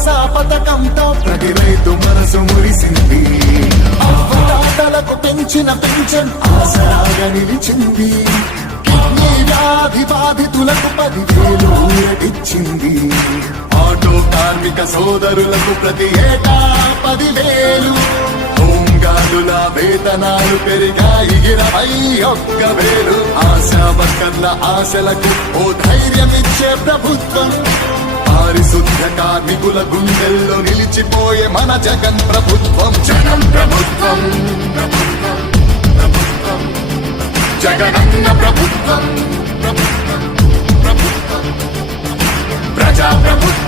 భరోసా పథకంతో ప్రతి రైతు మనసు మురిసింది. అవ్వదాతలకు పెంచిన పెన్షన్ ఆసరాగా నిలిచింది. కిడ్నీ వ్యాధి బాధితులకు 10,000 ఊరటిచ్చింది. ఆటో కార్మిక సోదరులకు ప్రతి ఏటా 10,000. హోంగార్డుల వేతనాలు పెరిగాయి 21,000. ఆశా వర్కర్ల ఆశలకు ఓ ధైర్యమిచ్చే ప్రభుత్వం. పారిశుద్ధ్య కార్మికుల గుండెల్లో నిలిచిపోయే మన జగన్ ప్రభుత్వం. జగన్ ప్రభుత్వం, జగనన్న ప్రభుత్వం, ప్రజా ప్రభుత్వం.